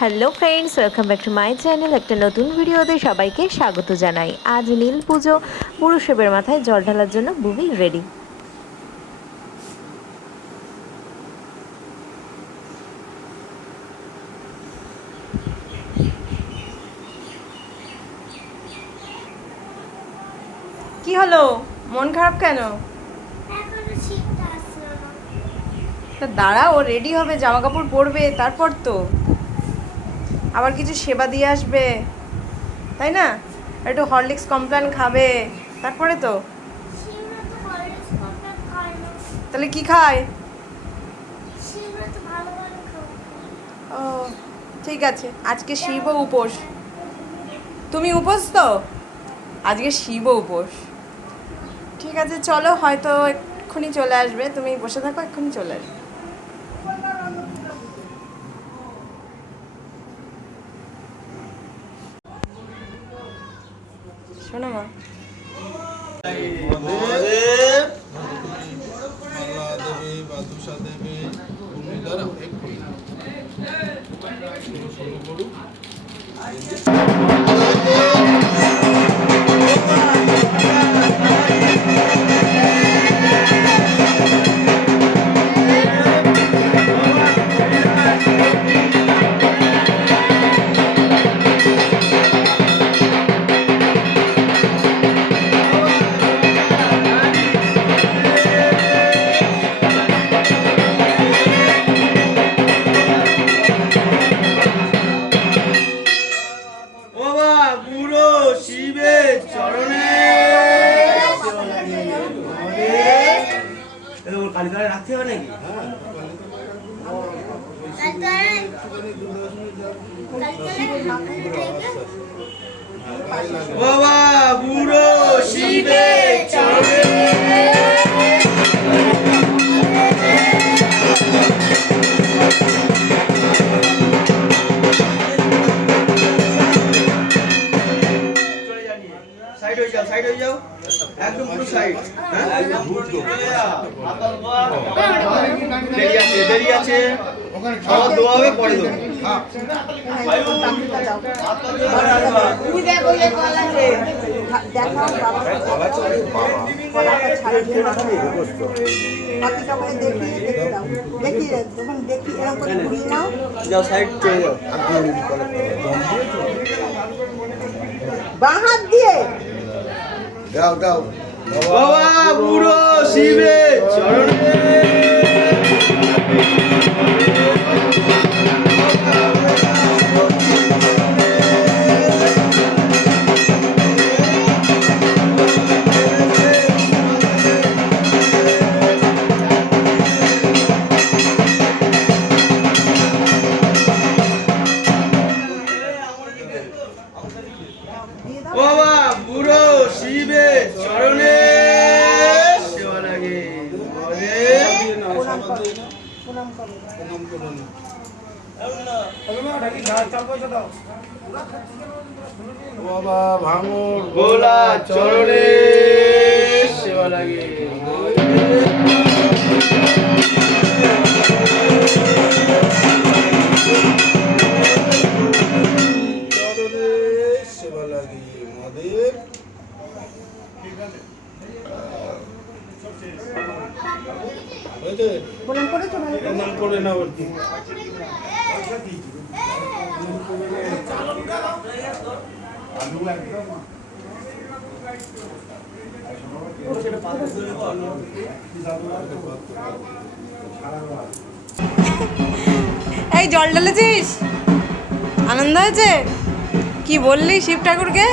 Hello friends, welcome back to my channel. একটা নতুন ভিডিওতে সবাইকে স্বাগত জানাই। আজ নীল পুজো, বুড়ো শিবের মাথায় জল ঢালার জন্য বুবি রেডি। কি হলো, মন খারাপ কেন? তা দাঁড়া, ও রেডি হবে, জামা কাপড় পরবে, তারপর তো আবার কিছু সেবা দিয়ে আসবে, তাই না? একটু হরলিক্স কমপ্ল্যান খাবে, তারপরে তো তাহলে কি খায়? ও ঠিক আছে, আজকে শিব উপোস। তুমি উপোস তো? আজকে শিব উপোস। ঠিক আছে, চলো, হয়তো এক্ষুনি চলে আসবে। তুমি বসে থাকো, এক্ষুনি চলে আসবে। শোনো মা, দেবী বাদুষা দেবী ভূমিদার এক শুরু করুক। কালীতলায় রাখতে হবে নাকি? বাবা বুড়ো শিবে চরণে সাইড হয়ে যাও, সাইড হয়ে যাও, একদম পুরো সাইড। দেরি আছে, দেরি আছে, খাওয়া দোয়া হবে, পরে দেবো। যাও সাইড চলে যাও, বাঁ হাত দিয়ে দাও দাও। বাবা বুড়ো শিবে চরণে বাবা বুড়ো শিবে চরণে সেবা লাগে। বাবা ভাঙর গোলা চরণে সেবা লাগে। চরণে সেবা লাগে মহাদেব। হয়েছে? প্রণাম করেছো? প্রণাম করে নাও আর কি। এই জল ঢেলেছিস? আনন্দ হয়েছে? কি বললি শিব ঠাকুরকে?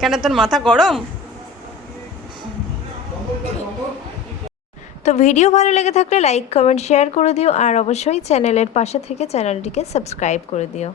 কেন, তোর মাথা গরম? তো ভিডিও ভালো লেগে থাকলে লাইক, কমেন্ট, শেয়ার করে দিও, আর অবশ্যই চ্যানেলের পাশে থেকে চ্যানেলটিকে সাবস্ক্রাইব করে দিও।